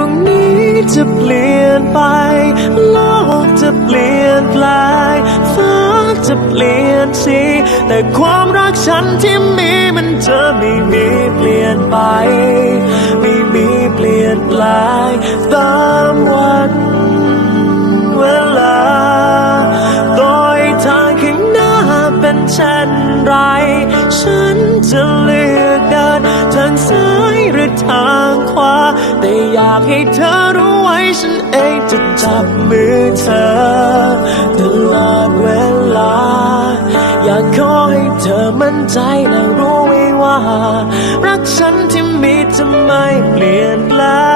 ตรงนี้จะเปลี่ยนไปโลกจะเปลี่ยนแปลงฟ้าจะเปลี่ยนสีแต่ความรักฉันที่มีมันจะไม่มีเปลี่ยนไป ไม่มีเปลี่ยนแปลงตามวันเวลาโดยทางข้างหน้าเป็นเช่นไรฉัน แต่อยากให้เธอรู้ไว้ฉันเองจะจับมือเธอตลอดเวลา อยากขอให้เธอมั่นใจและรู้ไว้ว่า รักฉันที่มีจะไม่เปลี่ยนแปลง